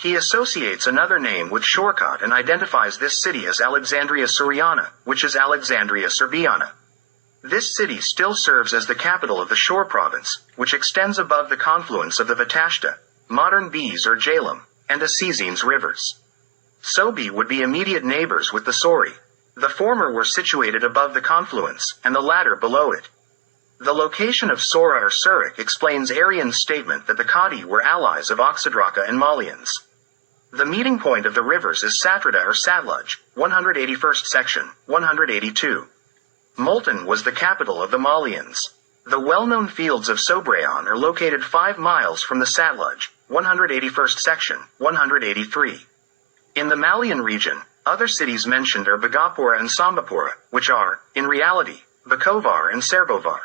He associates another name with Shorkat and identifies this city as Alexandria Suriana, which is Alexandria Serbiana. This city still serves as the capital of the Shore province, which extends above the confluence of the Vatashta, modern Bees or Jalem, and Asizines rivers. Sobi would be immediate neighbors with the Sori. The former were situated above the confluence, and the latter below it. The location of Sora or Surik explains Arian's statement that the Kadi were allies of Oxydraca and Malians. The meeting point of the rivers is Satrada or Satluj, 181st section, 182. Multan was the capital of the Malians. The well-known fields of Sobraon are located 5 miles from the Satluj, 181st section, 183. In the Malian region, other cities mentioned are Bagapura and Sambapura, which are, in reality, Bakovar and Serbovar.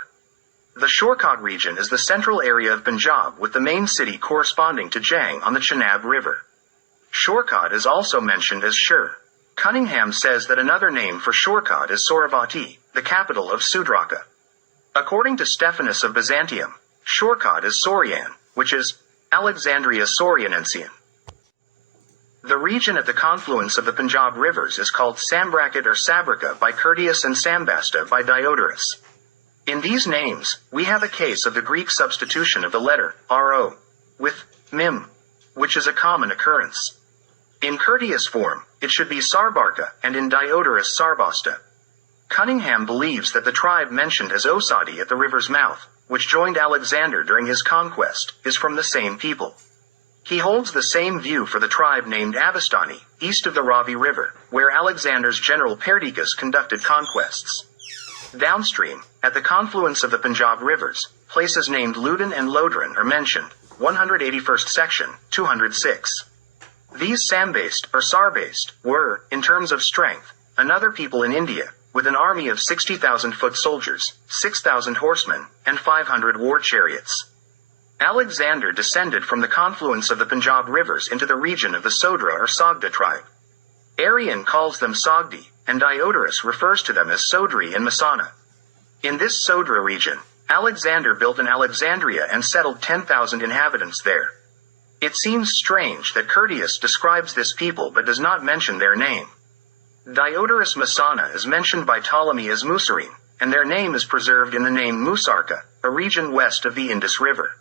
The Shorkat region is the central area of Punjab with the main city corresponding to Jang on the Chenab River. Shorkat is also mentioned as Shur. Cunningham says that another name for Shorkat is Soravati, the capital of Sudraka. According to Stephanus of Byzantium, Shorkat is Sorian, which is Alexandria Sorianensian. The region at the confluence of the Punjab rivers is called Sambrakat or Sabrica by Curtius and Sambasta by Diodorus. In these names, we have a case of the Greek substitution of the letter ro with mim, which is a common occurrence. In Curtius form, it should be Sarbarka, and in Diodorus Sarbasta. Cunningham believes that the tribe mentioned as Osadi at the river's mouth, which joined Alexander during his conquest, is from the same people. He holds the same view for the tribe named Avestani, east of the Ravi River, where Alexander's general Perdiccas conducted conquests. Downstream, at the confluence of the Punjab rivers, places named Ludin and Lodrin are mentioned, 181st section, 206. These Sambased, or Sarbased, were, in terms of strength, another people in India, with an army of 60,000 foot soldiers, 6,000 horsemen, and 500 war chariots. Alexander descended from the confluence of the Punjab rivers into the region of the Sodra or Sogda tribe. Arian calls them Sogdi, and Diodorus refers to them as Sodri and Masana. In this Sodra region, Alexander built an Alexandria and settled 10,000 inhabitants there. It seems strange that Curtius describes this people but does not mention their name. Diodorus Masana is mentioned by Ptolemy as Musarine, and their name is preserved in the name Musarka, a region west of the Indus River.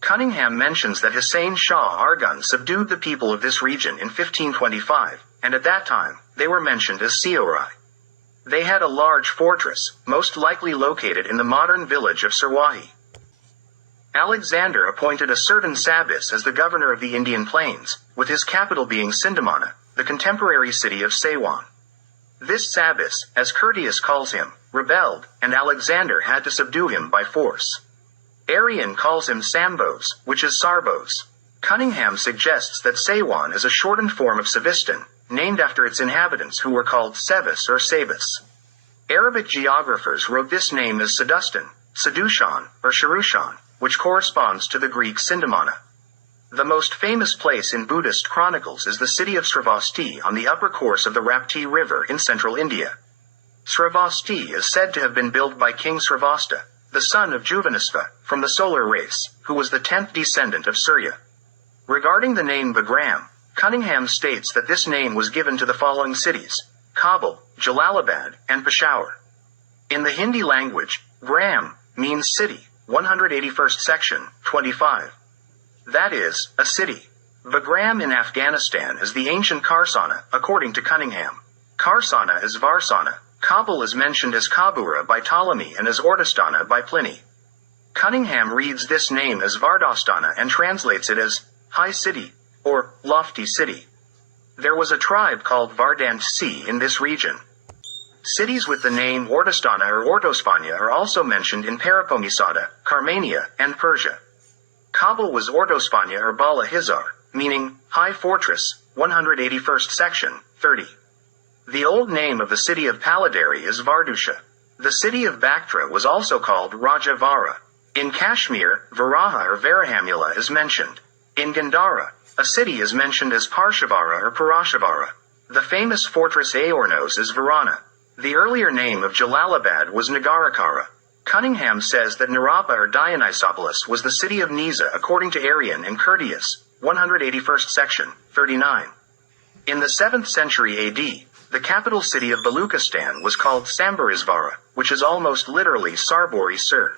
Cunningham mentions that Hussein Shah Argun subdued the people of this region in 1525, and at that time, they were mentioned as Seorai. They had a large fortress, most likely located in the modern village of Sirwahi. Alexander appointed a certain Sabis as the governor of the Indian plains, with his capital being Sindamana, the contemporary city of Saywan. This Sabis, as Curtius calls him, rebelled, and Alexander had to subdue him by force. Arian calls him Sambos, which is Sarbos. Cunningham suggests that Saywan is a shortened form of Savistan, named after its inhabitants who were called Sevis or Sabis. Arabic geographers wrote this name as Sedustan, Sedushan, or Sharushan, which corresponds to the Greek Sindamana. The most famous place in Buddhist chronicles is the city of Sravasti on the upper course of the Rapti River in central India. Sravasti is said to have been built by King Sravasta, the son of Juvanisva, from the solar race, who was the 10th descendant of Surya. Regarding the name Bagram, Cunningham states that this name was given to the following cities: Kabul, Jalalabad, and Peshawar. In the Hindi language, Gram means city, 181st section, 25. That is, a city. Bagram in Afghanistan is the ancient Karsana, according to Cunningham. Karsana is Varsana. Kabul is mentioned as Kabura by Ptolemy and as Ordostana by Pliny. Cunningham reads this name as Vardostana and translates it as high city, or lofty city. There was a tribe called Vardant in this region. Cities with the name Ordostana or Ortospania are also mentioned in Parapomisada, Carmania, and Persia. Kabul was Ortospania or Bala Hizar, meaning high fortress, 181st section, 30. The old name of the city of Paladari is Vardusha. The city of Bactra was also called Rajavara. In Kashmir, Varaha or Varahamula is mentioned. In Gandhara, a city is mentioned as Parshavara or Parashavara. The famous fortress Aornos is Varana. The earlier name of Jalalabad was Nagarakara. Cunningham says that Narapa or Dionysopolis was the city of Nisa according to Arian and Curtius, 181st section, 39. In the 7th century AD, the capital city of Baluchistan was called Sambarizvara, which is almost literally Sarbori Sir.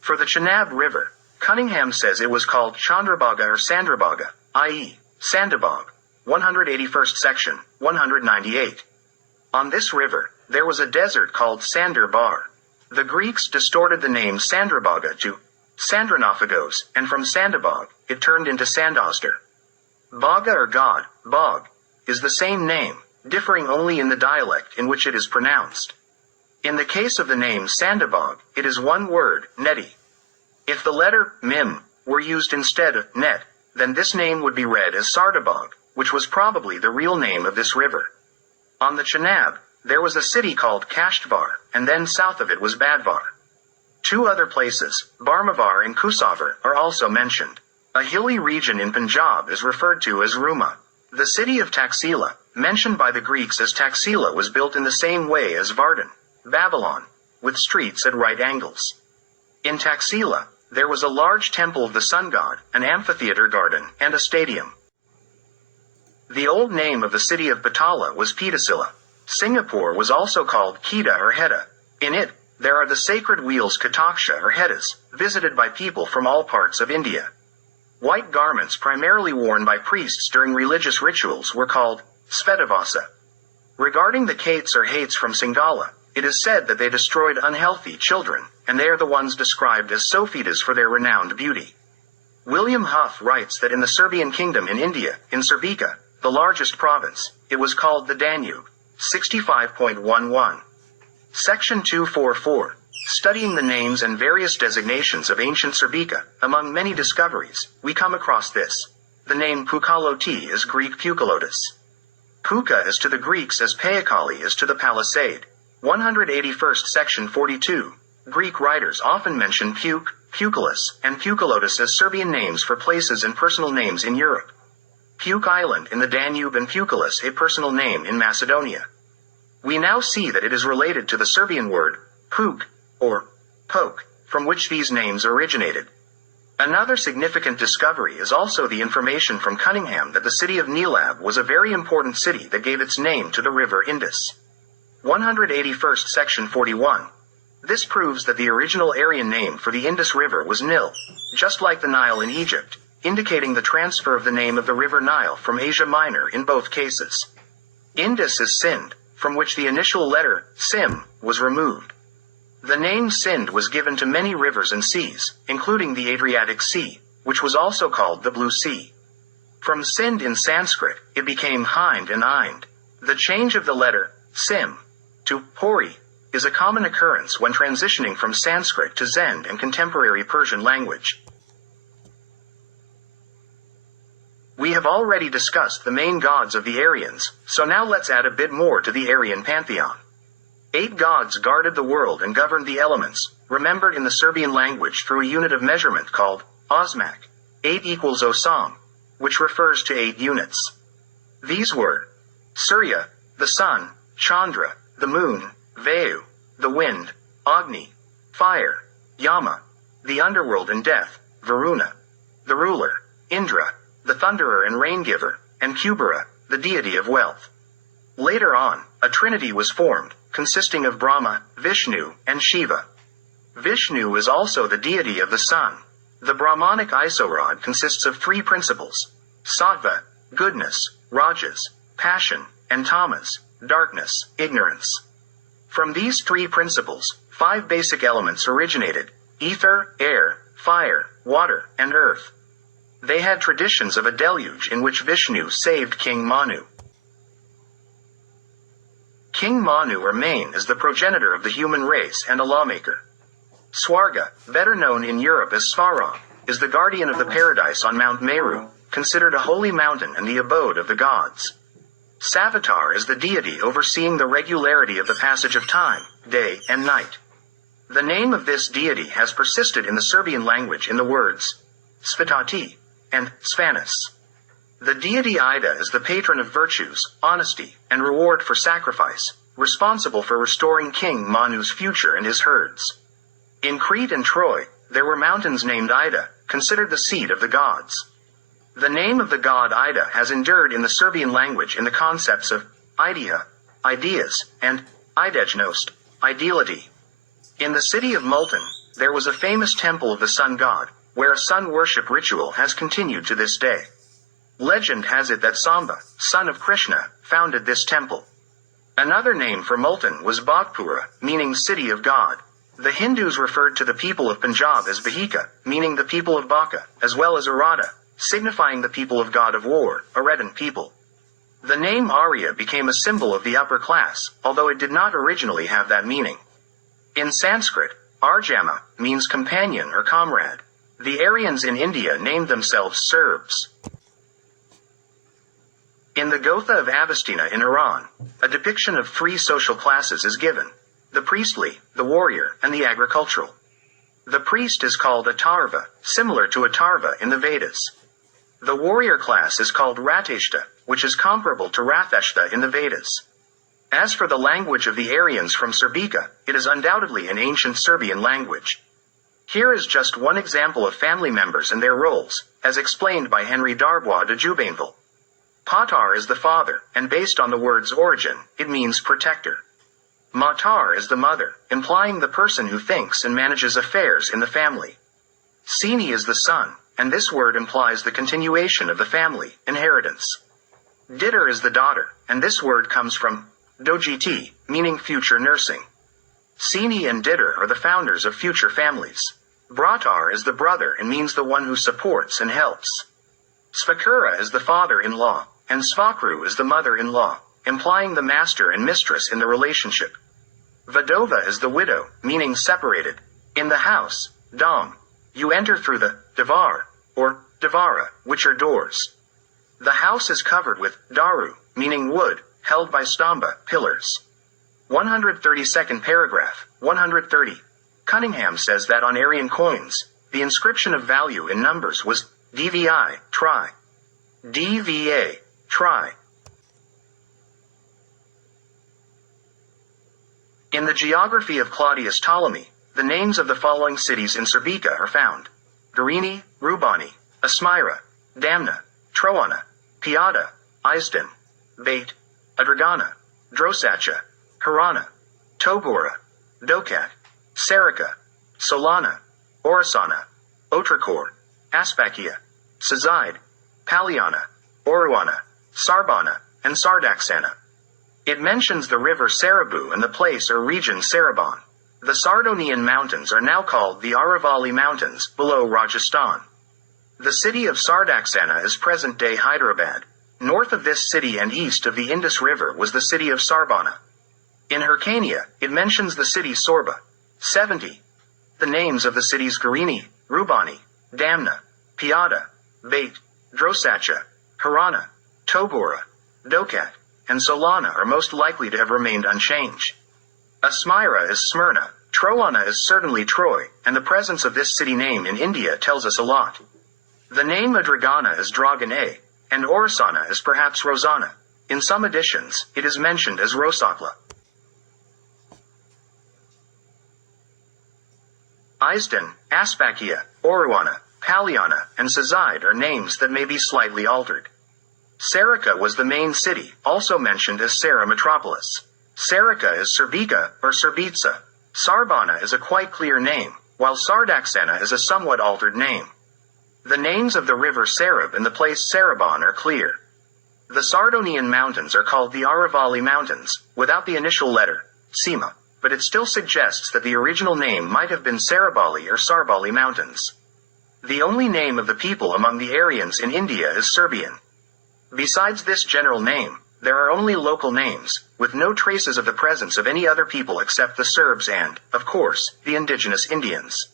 For the Chenab River, Cunningham says it was called Chandrabhaga or Sandrabhaga, i.e., Sandabog, 181st section, 198. On this river, there was a desert called Sandar Bar. The Greeks distorted the name Sandrabhaga to Sandranophagos, and from Sandabog, it turned into Sandoster. Baga or God, Bog, is the same name, differing only in the dialect in which it is pronounced. In the case of the name Sandabog, it is one word, Neti. If the letter Mim were used instead of Net, then this name would be read as Sardabog, which was probably the real name of this river. On the Chenab, there was a city called Kashtvar, and then south of it was Badvar. Two other places, Barmavar and Kusavar, are also mentioned. A hilly region in Punjab is referred to as Ruma. The city of Taxila, mentioned by the Greeks as Taxila, was built in the same way as Vardan, Babylon, with streets at right angles. In Taxila, there was a large temple of the sun god, an amphitheater garden, and a stadium. The old name of the city of Patala was Petasila. Singapore was also called Kedah or Heda. In it, there are the sacred wheels Kataksha or Hedas, visited by people from all parts of India. White garments primarily worn by priests during religious rituals were called Svetavasa. Regarding the Kates or Hates from Singala, it is said that they destroyed unhealthy children, and they are the ones described as Sophitas for their renowned beauty. William Huff writes that in the Serbian kingdom in India, in Serbica, the largest province, it was called the Danube. 65.11. Section 244. Studying the names and various designations of ancient Serbica, among many discoveries, we come across this. The name Pukaloti is Greek Pukalotis. Puka is to the Greeks as Paikali is to the Palisade. 181st section 42. Greek writers often mention Puke, Pukalis, and Pukalotis as Serbian names for places and personal names in Europe. Puke Island in the Danube and Pukalis a personal name in Macedonia. We now see that it is related to the Serbian word, Puk, or Poke, from which these names originated. Another significant discovery is also the information from Cunningham that the city of Nilab was a very important city that gave its name to the river Indus. 181st section 41. This proves that the original Aryan name for the Indus River was Nil, just like the Nile in Egypt, indicating the transfer of the name of the river Nile from Asia Minor in both cases. Indus is Sind, from which the initial letter, Sim, was removed. The name Sind was given to many rivers and seas, including the Adriatic Sea, which was also called the Blue Sea. From Sind in Sanskrit, it became Hind and Ind. The change of the letter, Sim, to Pori, is a common occurrence when transitioning from Sanskrit to Zend and contemporary Persian language. We have already discussed the main gods of the Aryans, so now let's add a bit more to the Aryan pantheon. 8 gods guarded the world and governed the elements, remembered in the Serbian language through a unit of measurement called Osmak. 8 equals Osam, which refers to 8 units. These were Surya, the sun, Chandra, the moon, Vayu, the wind, Agni, fire, Yama, the underworld and death, Varuna, the ruler, Indra, the thunderer and raingiver, and Kubera, the deity of wealth. Later on, a trinity was formed, consisting of Brahma, Vishnu, and Shiva. Vishnu is also the deity of the sun. The Brahmanic isorod consists of 3 principles: Sattva, goodness, Rajas, passion, and Tamas, darkness, ignorance. From these 3 principles, 5 basic elements originated: ether, air, fire, water, and earth. They had traditions of a deluge in which Vishnu saved King Manu. King Manu or Mane is the progenitor of the human race and a lawmaker. Swarga, better known in Europe as Svarog, is the guardian of the paradise on Mount Meru, considered a holy mountain and the abode of the gods. Savitar is the deity overseeing the regularity of the passage of time, day and night. The name of this deity has persisted in the Serbian language in the words Svitati and Svanis. The deity Ida is the patron of virtues, honesty, and reward for sacrifice, responsible for restoring King Manu's future and his herds. In Crete and Troy, there were mountains named Ida, considered the seat of the gods. The name of the god Ida has endured in the Serbian language in the concepts of idea, ideas, and idejnost, ideality. In the city of Multan, there was a famous temple of the sun god, where a sun worship ritual has continued to this day. Legend has it that Samba, son of Krishna, founded this temple. Another name for Multan was Bhakpura, meaning city of God. The Hindus referred to the people of Punjab as Bahika, meaning the people of Baka, as well as Arada, signifying the people of God of War, Aredan people. The name Arya became a symbol of the upper class, although it did not originally have that meaning. In Sanskrit, Arjama means companion or comrade. The Aryans in India named themselves Serbs. In the Gotha of Avestina in Iran, a depiction of three social classes is given: the priestly, the warrior, and the agricultural. The priest is called a Tarva, similar to a Tarva in the Vedas. The warrior class is called Rateshta, which is comparable to Ratheshta in the Vedas. As for the language of the Aryans from Serbica, it is undoubtedly an ancient Serbian language. Here is just one example of family members and their roles, as explained by Henry Darbois de Jubainville. Patar is the father, and based on the word's origin, it means protector. Matar is the mother, implying the person who thinks and manages affairs in the family. Sini is the son, and this word implies the continuation of the family, inheritance. Ditter is the daughter, and this word comes from dojiti, meaning future nursing. Sini and Ditter are the founders of future families. Bratar is the brother and means the one who supports and helps. Svakura is the father-in-law, and Svakru is the mother-in-law, implying the master and mistress in the relationship. Vadova is the widow, meaning separated. In the house, dom, you enter through the devar, or devara, which are doors. The house is covered with daru, meaning wood, held by stamba, pillars. 132nd paragraph, 130. Cunningham says that on Aryan coins, the inscription of value in numbers was DVI, try. DVA, try. In the geography of Claudius Ptolemy, the names of the following cities in Serbica are found: Garini, Rubani, Asmira, Damna, Troana, Piata, Izden, Bait, Adragana, Drosacha, Harana, Togora, Dokat, Serbica, Solana, Orasana, Otrikor, Aspakia, Sazide, Paliana, Oruana, Sarbana, and Sardaksana. It mentions the river Sarabu and the place or region Sarabon. The Sardonian mountains are now called the Aravalli Mountains, below Rajasthan. The city of Sardaksana is present-day Hyderabad. North of this city and east of the Indus River was the city of Sarbana. In Hyrcania, it mentions the city Sorba. 70. The names of the cities Garini, Rubani, Damna, Piata, Bait, Drosacha, Harana, Togora, Dokat, and Solana are most likely to have remained unchanged. Asmira is Smyrna, Troana is certainly Troy, and the presence of this city name in India tells us a lot. The name Adragana is Dragane, and Orasana is perhaps Rosanna. In some editions, it is mentioned as Rosakla. Izden, Aspakia, Oruana, Paliana, and Sazide are names that may be slightly altered. Serbica was the main city, also mentioned as Sara Metropolis. Serbica is Serbica, or Serbica. Sarbana is a quite clear name, while Sardaksana is a somewhat altered name. The names of the river Sarab and the place Sarabon are clear. The Sardonian mountains are called the Aravalli Mountains, without the initial letter, Sima, but it still suggests that the original name might have been Sarabali or Sarbali Mountains. The only name of the people among the Aryans in India is Serbian. Besides this general name, there are only local names, with no traces of the presence of any other people except the Serbs and, of course, the indigenous Indians.